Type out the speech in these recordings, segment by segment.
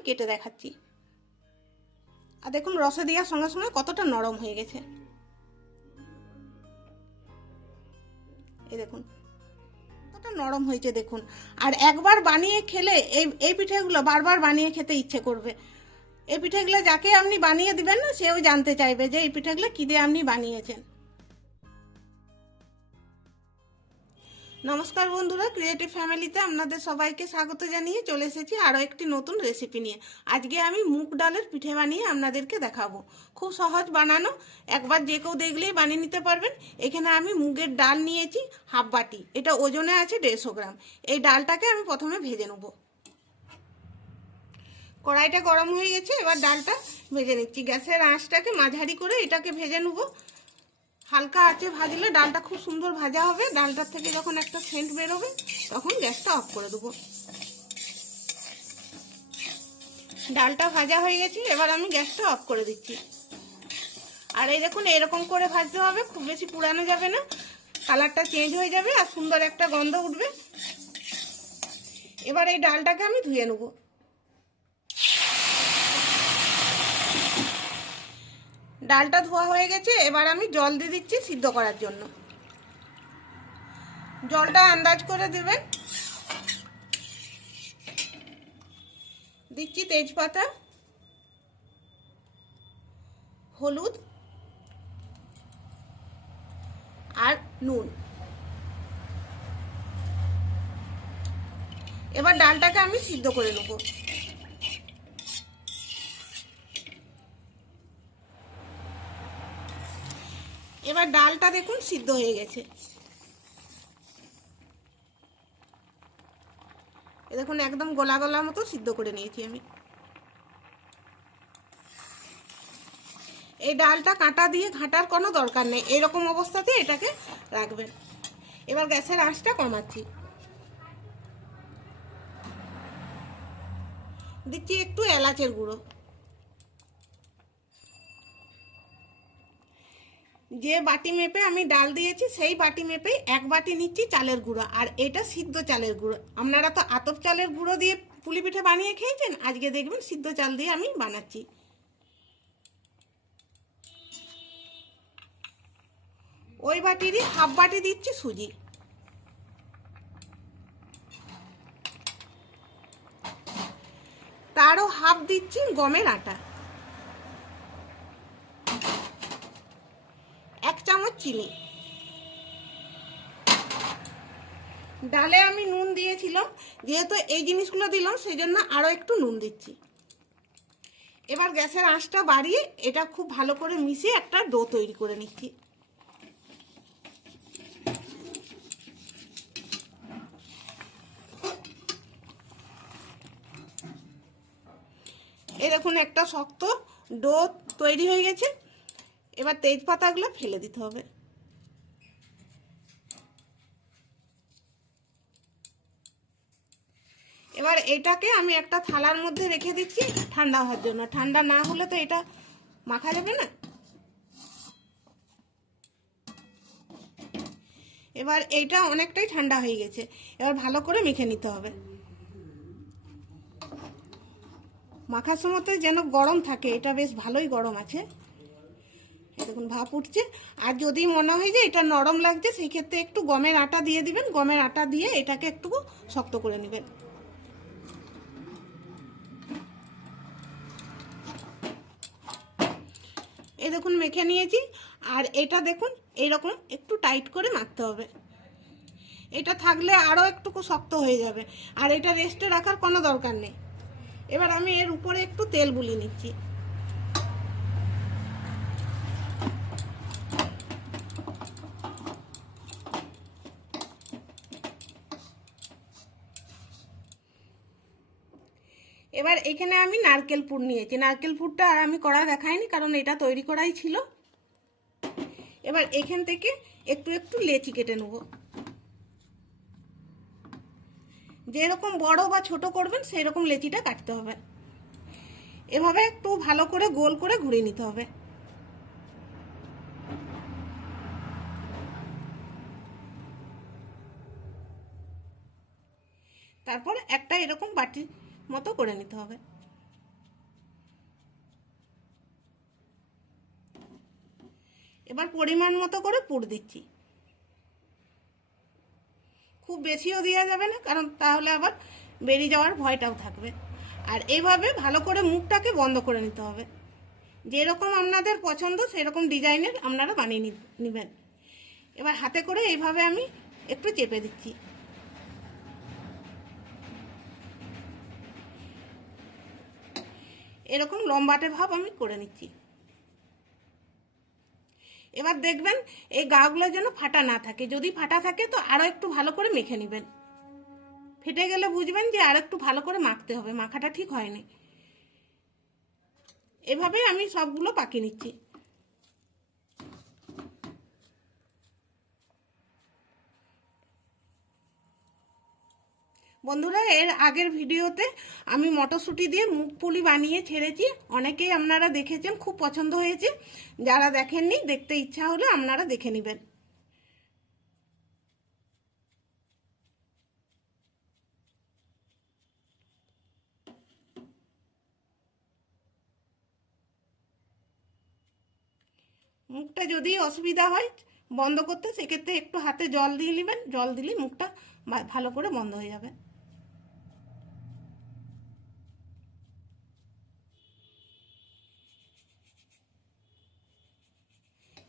আমি কেটে দেখাচ্ছি। আর দেখুন, রসে দেওয়ার সঙ্গে সঙ্গে কতটা নরম হয়ে গেছে। এই দেখুন, কতটা নরম হয়েছে দেখুন। আর একবার বানিয়ে খেলে এই এই পিঠেগুলো বারবার বানিয়ে খেতে ইচ্ছে করবে। এই পিঠেগুলো যাকে আপনি বানিয়ে দিবেন না, সেও জানতে চাইবে যে এই পিঠেগুলো কী দিয়ে আপনি বানিয়েছেন। নমস্কার বন্ধুরা ক্রিয়েটিভ ফ্যামিলিতে আপনাদের সবাইকে স্বাগত জানিয়ে চলে এসেছি আরও একটি নতুন রেসিপি নিয়ে। আজকে আমি মুগ ডালের পিঠে বানিয়ে আপনাদেরকে দেখাবো। খুব সহজ বানানো, একবার যে কেউ দেখলেই বানিয়ে নিতে পারবেন। এখানে আমি মুগের ডাল নিয়েছি হাফ বাটি, এটা ওজনে আছে দেড়শো গ্রাম। এই ডালটাকে আমি প্রথমে ভেজে নেব। কড়াইটা গরম হয়ে গেছে, এবার ডালটা ভেজে নিচ্ছি। গ্যাসের আঁচটাকে মাঝারি করে এটাকে ভেজে নেব। হালকা আঁচে ভাজলে ডালটা খুব সুন্দর ভাজা হবে। ডালটার থেকে যখন একটা সেন্ট বেরোবে, তখন গ্যাসটা অফ করে দেবো। ডালটা ভাজা হয়ে গেছে, এবার আমি গ্যাসটা অফ করে দিচ্ছি। আর এই দেখুন, এরকম করে ভাজতে হবে, খুব বেশি পুরানো যাবে না। কালারটা চেঞ্জ হয়ে যাবে আর সুন্দর একটা গন্ধ উঠবে। এবার এই ডালটাকে আমি ধুয়ে নেব। ডালটা ধোয়া হয়ে গেছে, এবার আমি জল দিয়ে দিচ্ছি সিদ্ধ করার জন্য। জলটা আন্দাজ করে দেবেন। দিচ্ছি তেজপাতা, হলুদ, আর নুন। এবার ডালটাকে আমি সিদ্ধ করে নেব। এবার ডালটা দেখুন, সিদ্ধ হয়ে গেছে। এ দেখুন, একদম গোলা গোলা মতো সিদ্ধ করে নিয়েছি আমি। এই ডালটা কাঁটা দিয়ে ঘাটার কোনো দরকার নেই, এরকম অবস্থাতে এটাকে রাখবেন। এবার গ্যাসের আঁচটা কমাচ্ছি। দিচ্ছি একটু এলাচের গুঁড়ো। যে বাটি মেপে আমি ডাল দিয়েছি, সেই বাটি মেপেই এক বাটি নিচ্ছি চালের গুঁড়ো, আর এটা সিদ্ধ চালের গুঁড়ো। আপনারা তো আতপ চালের গুঁড়ো দিয়ে পুলি পিঠে বানিয়ে খেয়েছেন? আজকে দেখবেন সিদ্ধ চাল দিয়ে আমি বানাচ্ছি। ওই বাটিরই হাফ বাটি দিচ্ছি সুজি। তারও হাফ দিচ্ছি গমের আটা এক চামচ চিনি। ডালে আমি নুন দিয়েছিলাম, যেহেতু এই জিনিসগুলো দিলাম সেই জন্য আরও একটু নুন দিচ্ছি। এবার গ্যাসের আঁচটা বাড়িয়ে এটা খুব ভালো করে মিশিয়ে একটা ডো তৈরি করে নিচ্ছি। এরকম একটা শক্ত ডো তৈরি হয়ে গেছে। এবার তেজপাতাগুলো ফেলে দিতে হবে। এবার এটাকে আমি একটা থালার মধ্যে রেখে দিচ্ছি ঠান্ডা হওয়ার জন্য। ঠান্ডা না হলে তো এটা মাখা যাবে না। এবার এইটা অনেকটাই ঠান্ডা হয়ে গেছে। এবার ভালো করে মেখে নিতে হবে। মাখার সময় যেন গরম থাকে, এটা বেশ ভালোই গরম আছে। দেখুন, ভাপ উঠছে। আর যদি মনে হয় যে এটা নরম লাগছে, সেই ক্ষেত্রে একটু গমের আটা দিয়ে দিবেন। গমের আটা দিয়ে এটাকে একটু শক্ত করে নেবেন। এই দেখুন, মেখে নিয়েছি। আর এটা দেখুন, এইরকম একটু টাইট করে মাখতে হবে। এটা থাকলে আরও একটু শক্ত হয়ে যাবে। আর এটা রেস্টে রাখার কোনো দরকার নেই। এবার আমি এর উপরে একটু তেল বুলিয়ে নিচ্ছি এবার এখানে আমি নারকেল পুর নিয়েছি। নারকেল পুরটা আর আমি করা দেখাইনি, কারণ এটা তৈরি করাই ছিল। এবার এখান থেকে একটু একটু লেচি কেটে নেব। যেরকম বড় বা ছোট করবেন সেই রকম লেচিটা কাটতে হবে। এভাবে একটু ভালো করে গোল করে ঘুরিয়ে নিতে হবে। তারপর একটা এরকম বাটির মতো করে নিতে হবে। এবার পরিমাণ মতো করে পুর দিচ্ছি। খুব বেশিও দেওয়া যাবে না, কারণ তাহলে আবার বেরিয়ে যাওয়ার ভয়টাও থাকবে। আর এইভাবে ভালো করে মুখটাকে বন্ধ করে নিতে হবে। যেরকম আপনাদের পছন্দ, সেরকম ডিজাইনের আপনারা বানিয়ে নেবেন। এবার হাতে করে এইভাবে আমি একটু চেপে দিচ্ছি। এরকম লম্বাটে ভাব আমি করে নিচ্ছি। এবার দেখবেন এই গাগুলো যেন ফাটা না থাকে। যদি ফাটা থাকে তো আরও একটু ভালো করে মেখে নেবেন। ফেটে গেলে বুঝবেন যে আর একটু ভালো করে মাখতে হবে, মাখাটা ঠিক হয়নি। এভাবে আমি সবগুলো পাকিয়ে নিচ্ছি। বন্ধুরা, এর আগের ভিডিওতে আমি মটরশুঁটি দিয়ে মুখ পুলি বানিয়ে ছেড়েছি। অনেকেই আপনারা দেখেছেন, খুব পছন্দ হয়েছে। যারা দেখেননি, দেখতে ইচ্ছা হলে আপনারা দেখে নেবেন। মুখটা যদি অসুবিধা হয় বন্ধ করতে, সেক্ষেত্রে একটু হাতে জল দিয়ে নেবেন। জল দিলে মুখটা ভালো করে বন্ধ হয়ে যাবে।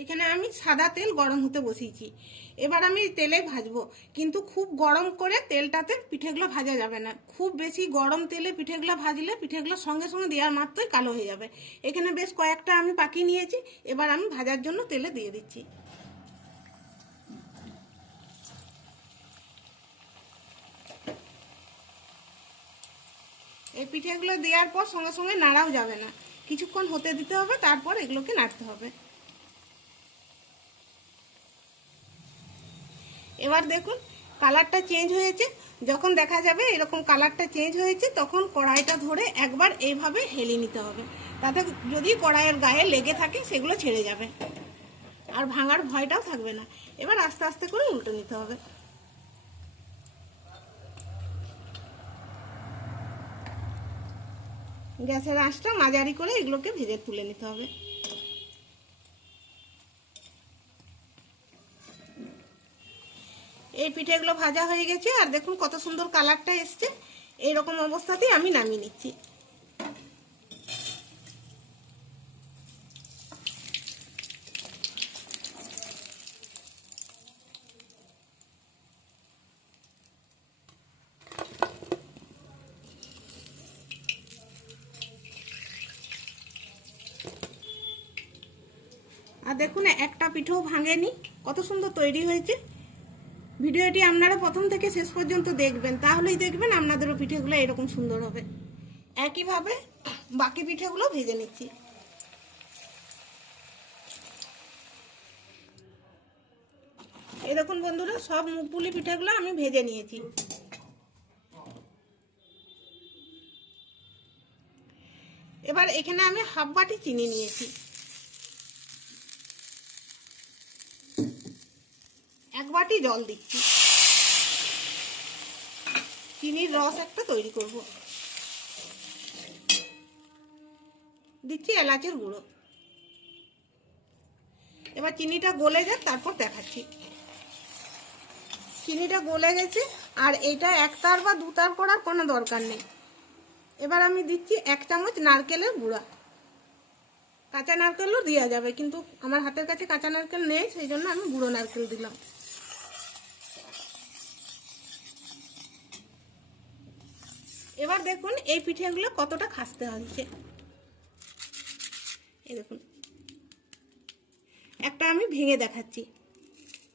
এখানে আমি সাদা তেল গরম হতে বসিয়েছি। এবার আমি তেলে ভাজবো। কিন্তু খুব গরম করে তেলটাতে পিঠেগুলো ভাজা যাবে না। খুব বেশি গরম তেলে পিঠেগুলো ভাজলে পিঠেগুলো সঙ্গে সঙ্গে দেওয়ার মাত্রই কালো হয়ে যাবে। এখানে বেশ কয়েকটা আমি পাকিয়ে নিয়েছি। এবার আমি ভাজার জন্য তেলে দিয়ে দিচ্ছি। এই পিঠেগুলো দেওয়ার পর সঙ্গে সঙ্গে নাড়াও যাবে না। কিছুক্ষণ হতে দিতে হবে, তারপর এগুলোকে নাড়তে হবে। এবার দেখুন কালারটা চেঞ্জ হয়েছে। যখন দেখা যাবে এরকম কালারটা চেঞ্জ হয়েছে, তখন কড়াইটা ধরে একবার এইভাবে হেলে নিতে হবে। তাতে যদি কড়াইয়ের গায়ে লেগে থাকে, সেগুলো ছেড়ে যাবে। আর ভাঙার ভয়টাও থাকবে না। এবার আস্তে আস্তে করে উল্টে নিতে হবে। গ্যাসের আঁচটা মাঝারি করে এগুলোকে ভেজে তুলে নিতে হবে। এই পিঠেগুলো ভাজা হয়ে গেছে, আর দেখুন কত সুন্দর কালারটা এসছে। এইরকম অবস্থাতেই আমি নামিয়ে নিচ্ছি। আর দেখুন, একটা পিঠেও ভাঙেনি। কত সুন্দর তৈরি হয়েছে। ভিডিওটি আপনারা প্রথম থেকে শেষ পর্যন্ত দেখবেন, তাহলেই দেখবেন আপনাদেরও পিঠেগুলো এরকম সুন্দর হবে। একইভাবে বাকি পিঠেগুলো ভেজে নিচ্ছি। এরকম বন্ধুরা সব মুখপুলি পিঠেগুলো আমি ভেজে নিয়েছি। এবার এখানে আমি হাফ বাটি চিনি নিয়েছি। বাটি জল দিচ্ছি। চিনির রস একটা তৈরি করব। দিচ্ছি এলাচের গুঁড়ো। এবার চিনিটা গলে যাক, তারপর দেখাচ্ছি। চিনিটা গলে গেছে, আর এটা একতার বা দু তার করার কোনো দরকার নেই। এবার আমি দিচ্ছি এক চামচ নারকেলের গুঁড়া। কাঁচা নারকেলও দেওয়া যাবে, কিন্তু আমার হাতের কাছে কাঁচা নারকেল নেই, সেই জন্য আমি গুঁড়ো নারকেল দিলাম। এবার দেখুন এই পিঠেগুলো কতটা খাসতে হয়েছে। এই দেখুন। একটা আমি ভেঙে দেখাচ্ছি।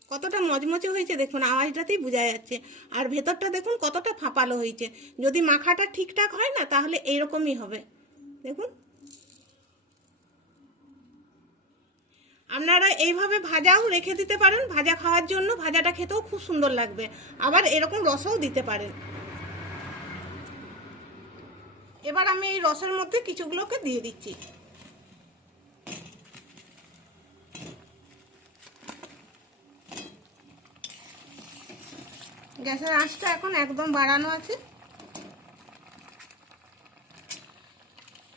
কতটা মচমচে হয়েছে দেখুন, আওয়াজটাতেই বোঝা যাচ্ছে। আর ভেতরটা দেখুন কতটা ফাঁপালো হয়েছে। যদি মাখাটা ঠিকঠাক হয় না, তাহলে এইরকমই হবে। দেখুন। আপনারা এইভাবে ভাজাও রেখে দিতে পারেন। ভাজা খাওয়ার জন্য ভাজাটা খেতেও খুব সুন্দর লাগবে। আবার এরকম রসও দিতে পারেন। এবার আমি এই রসের মধ্যে কিছুগুলোকে দিয়ে দিচ্ছি। গ্যাসের আঁচটা এখন একদম বাড়ানো আছে।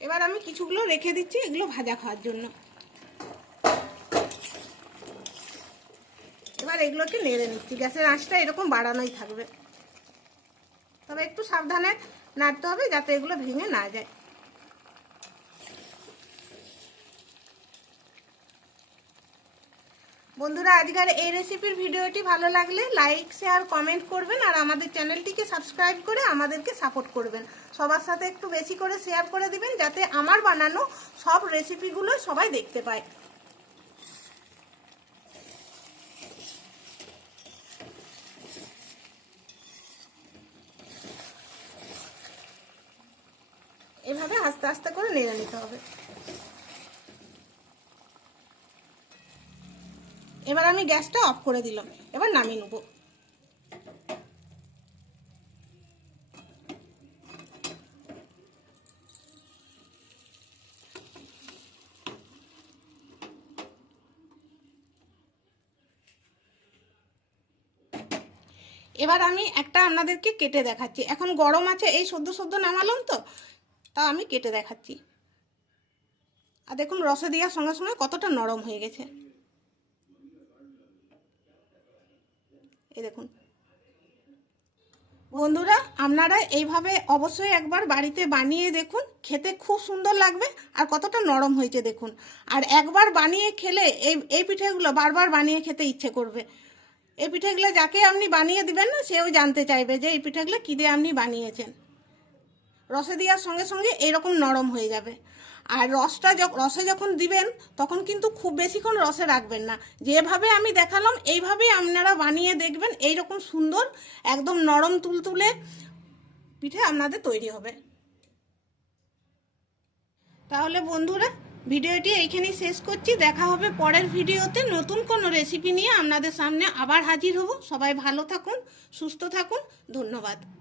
এবার আমি কিছুগুলো রেখে দিচ্ছি এগুলো ভাজা খাওয়ার জন্য। এবার এগুলোকে নেড়ে নিচ্ছি। গ্যাসের আঁচটা এরকম বাড়ানোই থাকবে। তবে একটু সাবধানে নাড়তে হবে যাতে এগুলো ভেঙে না যায়। বন্ধুরা, আজকের এই রেসিপির ভিডিওটি ভালো লাগলে লাইক শেয়ার কমেন্ট করবেন আর আমাদের চ্যানেলটিকে সাবস্ক্রাইব করে আমাদেরকে সাপোর্ট করবেন। সবার সাথে একটু বেশি করে শেয়ার করে দিবেন যাতে আমার বানানো সব রেসিপিগুলো সবাই দেখতে পায়। এভাবে আস্তে আস্তে করে নেড়ে নিতে হবে। এবার আমি গ্যাসটা অফ করে দিলাম। এবার নামিয়ে নেব। এবার আমি একটা আপনাদেরকে কেটে দেখাচ্ছি। এখন গরম আছে, এই সদ্য সদ্য নামালাম তো তা আমি কেটে দেখাচ্ছি। আর দেখুন, রসে দেওয়ার সঙ্গে সঙ্গে কতটা নরম হয়ে গেছে। এই দেখুন। বন্ধুরা, আপনারা এইভাবে অবশ্যই একবার বাড়িতে বানিয়ে দেখুন, খেতে খুব সুন্দর লাগবে আর কতটা নরম হয়েছে দেখুন। আর একবার বানিয়ে খেলে এই এই পিঠেগুলো বারবার বানিয়ে খেতে ইচ্ছে করবে। এই পিঠেগুলো যাকে আপনি বানিয়ে দিবেন না, সেও জানতে চাইবে যে এই পিঠেগুলো কী দিয়ে আপনি বানিয়েছেন। রসে দেওয়ার সঙ্গে সঙ্গে এরকম নরম হয়ে যাবে। আর রসটা রসে যখন দিবেন, তখন কিন্তু খুব বেশিক্ষণ রসে রাখবেন না। যেভাবে আমি দেখালাম, এইভাবেই আপনারা বানিয়ে দেখবেন, এইরকম সুন্দর, একদম নরম তুলতুলে পিঠে আপনাদের তৈরি হবে। তাহলে বন্ধুরা, ভিডিওটি এইখানেই শেষ করছি। দেখা হবে পরের ভিডিওতে। নতুন কোনো রেসিপি নিয়ে আপনাদের সামনে আবার হাজির হব। সবাই ভালো থাকুন, সুস্থ থাকুন। ধন্যবাদ।